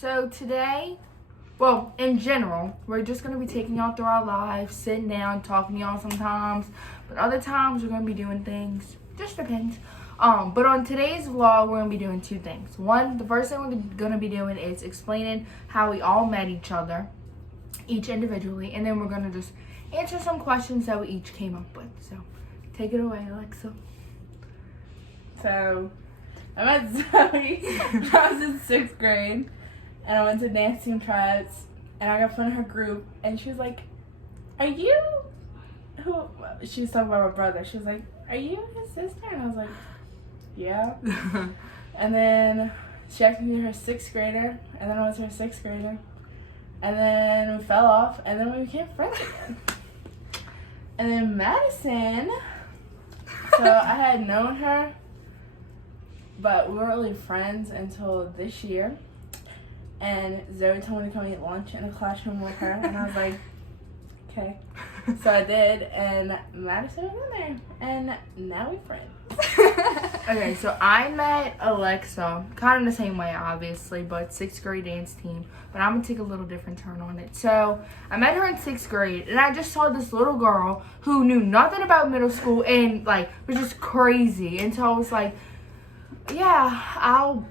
So today, well, in general, we're just going to be taking y'all through our lives, sitting down, talking to y'all sometimes. But other times, we're going to be doing things. Just depends. But on today's vlog, we're going to be doing two things. One, the first thing we're going to be doing is explaining how we all met each other, each individually. And then we're going to just answer some questions that we each came up with. So, take it away, Alexa. So, I met Zoe when I was in 6th grade, and I went to dance team tryouts, and I got put in her group, and she was like, "Are you who?" She was talking about my brother. She was like, "Are you his sister?" And I was like, "Yeah." And then she asked me to be her 6th grader, and then I was her 6th grader, and then we fell off, and then we became friends again. And then Madison, so I had known her, but we weren't really friends until this year. And Zoe told me to come eat lunch in a classroom with her, and I was like, okay. So I did, and Madison was in there, and now we're friends. Okay, so I met Alexa kind of the same way, obviously, but 6th grade dance team. But I'm going to take a little different turn on it. So I met her in 6th grade, and I just saw this little girl who knew nothing about middle school and, like, was just crazy. And so I was like, yeah,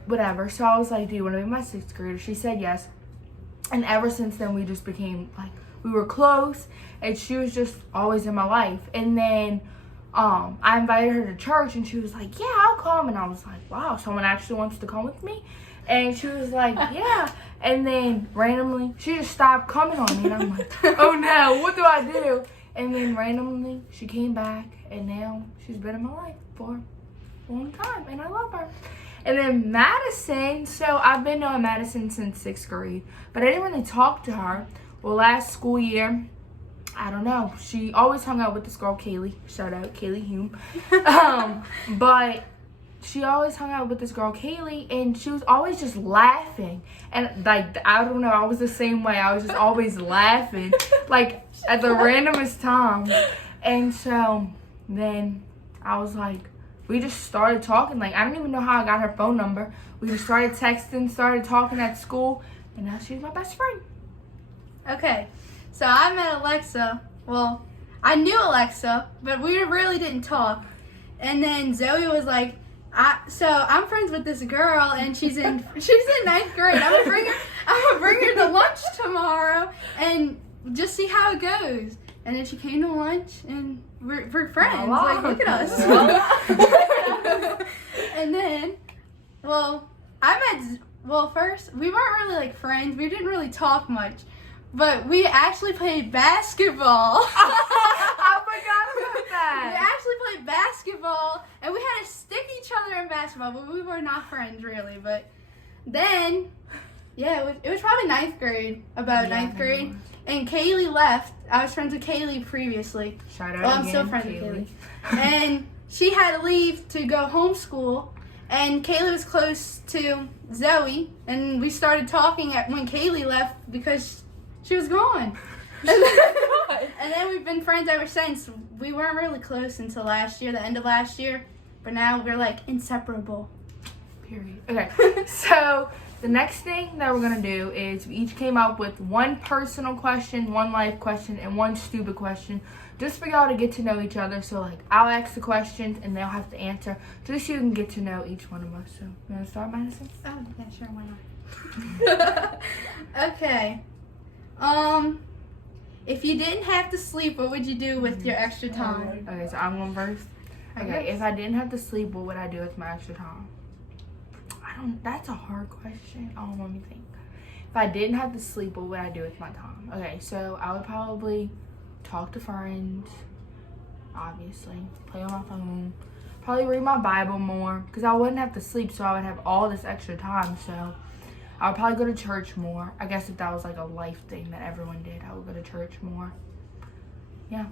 whatever. So I was like, do you want to be my 6th grader? She said yes. And ever since then, we just became, like, we were close, and she was just always in my life. And then I invited her to church, and she was like, yeah, I'll come. And I was like, wow, someone actually wants to come with me? And she was like, yeah. And then randomly, she just stopped coming on me, and I'm like, oh no, what do I do? And then randomly, she came back, and now she's been in my life for a long time, and I love her. And then Madison, so I've been knowing Madison since 6th grade, but I didn't really talk to her. Well, last school year, I don't know, she always hung out with this girl, Kaylee. Shout out, Kaylee Hume. But she always hung out with this girl, Kaylee, and she was always just laughing. And, like, I don't know, I was the same way. I was just always laughing, like, at the randomest time. And so then I was like, we just started talking. Like, I don't even know how I got her phone number. We just started texting, started talking at school, and now she's my best friend. Okay, so I met Alexa. Well, I knew Alexa, but we really didn't talk. And then Zoe was like, I'm friends with this girl, and she's in 9th grade. I'm gonna bring her to lunch tomorrow, and just see how it goes. And then she came to lunch, and we're friends. Like, look at us. And then, first, we weren't really, like, friends. We didn't really talk much. But we actually played basketball. I forgot about that. We actually played basketball, and we had to stick each other in basketball, but we were not friends, really. But then, yeah, it was probably 9th grade, about 9th grade. And Kaylee left. I was friends with Kaylee previously. Shout out I'm again, still friends with Kaylee. And she had to leave to go homeschool. And Kaylee was close to Zoe. And we started talking when Kaylee left because she was gone. And then we've been friends ever since. We weren't really close until last year, the end of last year. But now we're, like, inseparable. Period. Okay, so the next thing that we're going to do is we each came up with one personal question, one life question, and one stupid question, just for y'all to get to know each other. So, like, I'll ask the questions, and they'll have to answer, just so you can get to know each one of us. So, you want to start, Madison? Oh, yeah, sure, why not? Okay. If you didn't have to sleep, what would you do with your extra time? Okay, so I'm going first. Okay, if I didn't have to sleep, what would I do with my extra time? That's a hard question. Let me think. If I didn't have to sleep, what would I do with my time? Okay, so I would probably talk to friends, obviously, play on my phone, probably read my Bible more, because I wouldn't have to sleep, so I would have all this extra time, so I would probably go to church more. I guess if that was like a life thing that everyone did, I would go to church more. Yeah.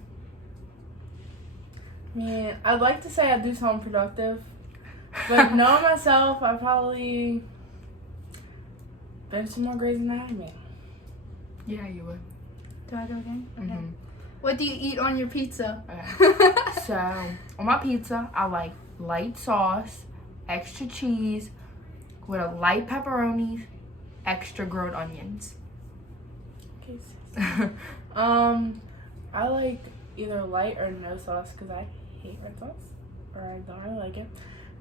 I mean, I'd like to say I'd do something productive, but knowing myself, I'd probably binge some more Grey's Anatomy. Yeah, you would. Do I go again? Okay. Mm-hmm. What do you eat on your pizza? Okay. So, on my pizza, I like light sauce, extra cheese, with a light pepperonis, extra grilled onions. Okay, I like either light or no sauce because I hate red sauce, or I don't really like it.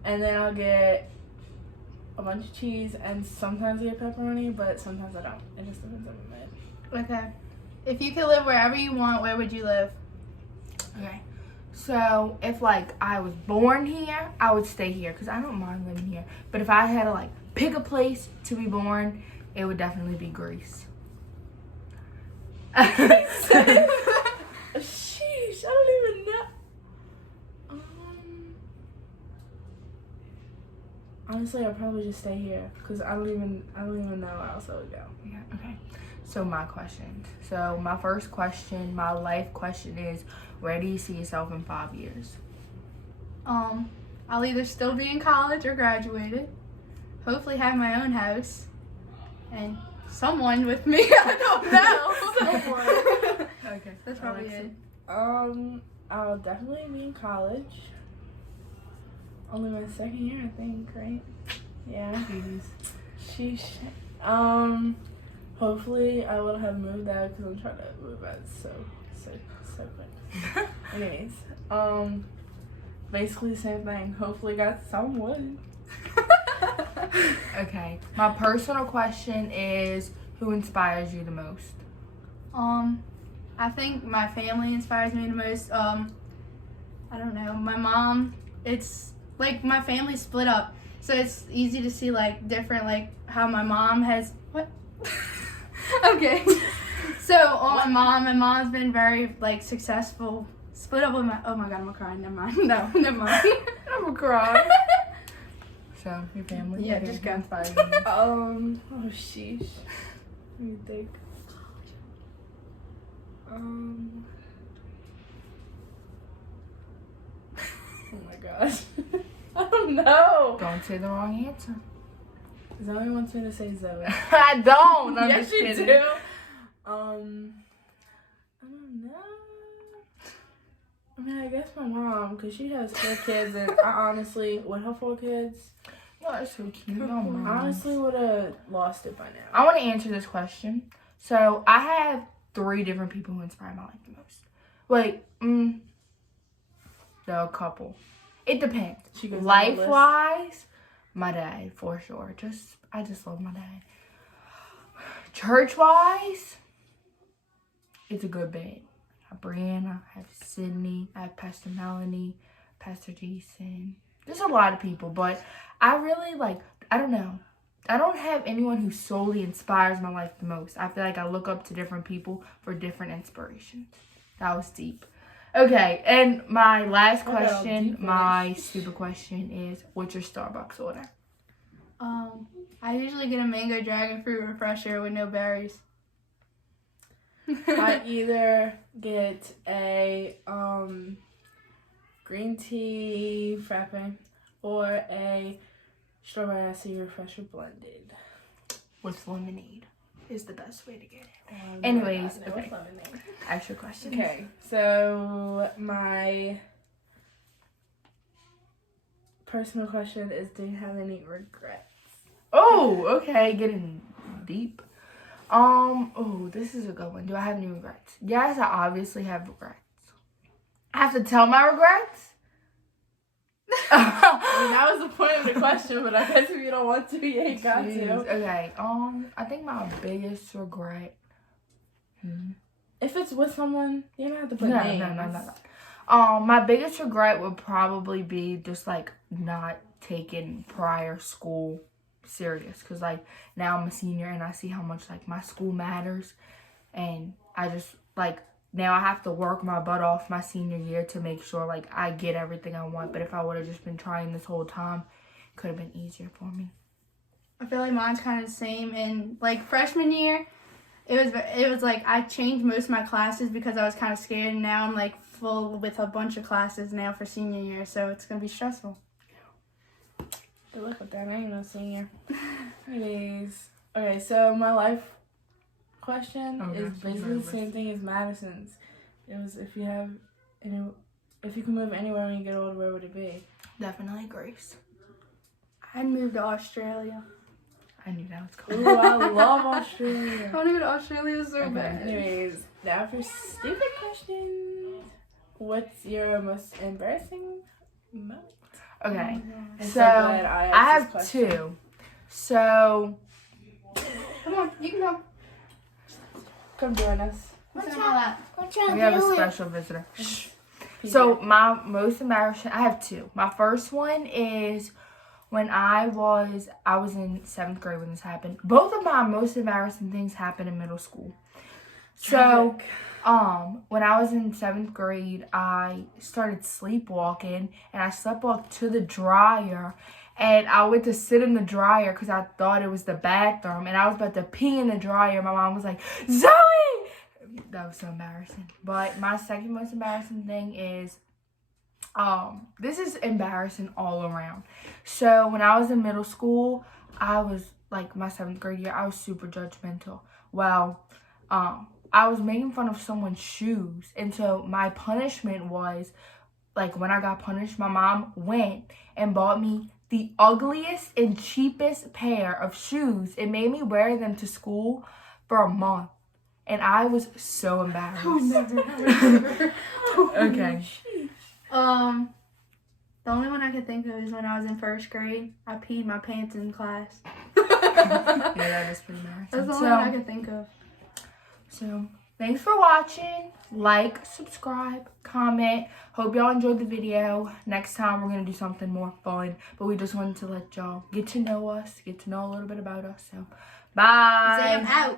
And then I'll get a bunch of cheese, and sometimes I get pepperoni, but sometimes I don't. It just depends on the mood. Okay. If you could live wherever you want, where would you live? Okay. So if like I was born here, I would stay here because I don't mind living here. But if I had to like pick a place to be born, it would definitely be Greece. Sheesh, I don't even know. Honestly, I'd probably just stay here because I don't even know where else I would go. Yeah, okay. So my question. So my first question, my life question is, where do you see yourself in 5 years? I'll either still be in college or graduated. Hopefully have my own house. And someone with me. I don't know. Someone. Okay. That's probably it. I'll definitely be in college. Only my second year, I think, right? Yeah. Sheesh. Hopefully I will have moved out because I'm trying to move out so quick. Anyways, basically the same thing. Hopefully got some wood. Okay. My personal question is, who inspires you the most? I think my family inspires me the most. I don't know. My mom, it's like my family split up. So it's easy to see like different, like how my mom has, what? Okay. So my mom's been very like successful. Split up with my, oh my God, I'm crying. Never mind. No, never mind. I'm gonna cry. So your family? Yeah, Okay, just who go. inspires you the most? Oh sheesh. Let me think. Oh my gosh. I don't know. Don't say the wrong answer. Zoe wants me to say Zoe. I don't. I'm Yes, just you kidding. do. I don't know. I mean, I guess my mom, because she has 4 kids, and I honestly, with her 4 kids, You are so cute. Oh, I Mom. honestly would have lost it by now. I want to answer this question. So I have 3 different people who inspire my life the most. Wait, no, a couple. It depends. She goes down the list. Life-wise, my dad for sure. I just love my dad. Church-wise, it's a good bit. I have Brianna, I have Sydney, I have Pastor Melanie, Pastor Jason. There's a lot of people, but I really like, I don't know. I don't have anyone who solely inspires my life the most. I feel like I look up to different people for different inspirations. That was deep. Okay, and my last question, my stupid question is, what's your Starbucks order? I usually get a mango dragon fruit refresher with no berries. I either get a green tea frappe or a strawberry icy refresher blended. With lemonade is the best way to get it. Oh, Anyways, no, okay. it's lemonade. Extra question. Okay, so my personal question is, do you have any regrets? Oh, okay, getting deep. Oh, this is a good one. Do I have any regrets? Yes, I obviously have regrets. I have to tell my regrets? I mean, that was the point of the question, but I guess if you don't want to, you ain't got Jeez. to. Okay, I think my biggest regret. If it's with someone, you don't have to put No. names. My biggest regret would probably be just like not taking prior school serious, because like now I'm a senior and I see how much like my school matters, and I just like now I have to work my butt off my senior year to make sure like I get everything I want. But if I would have just been trying this whole time, it could have been easier for me. I feel like mine's kind of the same. In like freshman year, it was like I changed most of my classes because I was kind of scared, and now I'm like full with a bunch of classes now for senior year, so it's gonna be stressful. Good luck with that. I ain't no senior. Anyways, okay, so my life question is basically the same thing as Madison's. It was if you can move anywhere when you get older, where would it be? Definitely Greece. I'd move to Australia. I knew that was coming. Ooh, I love Australia. I want to go to Australia so Okay. bad. Anyways, now for stupid questions. What's your most embarrassing moment? Okay, I'm so glad I asked have this question. 2. So Come on, you can come. Come join us. What's in my lap? we have a special visitor. So my most embarrassing, I have 2. My first one is when I was in 7th grade when this happened. Both of my most embarrassing things happened in middle school. So, when I was in 7th grade, I started sleepwalking, and I sleepwalked to the dryer, and I went to sit in the dryer because I thought it was the bathroom, and I was about to pee in the dryer. My mom was like, Zoe! That was so embarrassing. But my second most embarrassing thing is, this is embarrassing all around. So when I was in middle school, I was like my 7th grade year, I was super judgmental. Well, I was making fun of someone's shoes. And so my punishment was, like, when I got punished, my mom went and bought me the ugliest and cheapest pair of shoes. It made me wear them to school for a month. And I was so embarrassed. Okay. The only one I could think of is when I was in 1st grade. I peed my pants in class. Yeah, that is pretty embarrassing. That's the only one I could think of. So, thanks for watching. Like, subscribe, comment. Hope y'all enjoyed the video. Next time, we're going to do something more fun. But we just wanted to let y'all get to know us, get to know a little bit about us. So, bye. Sam out.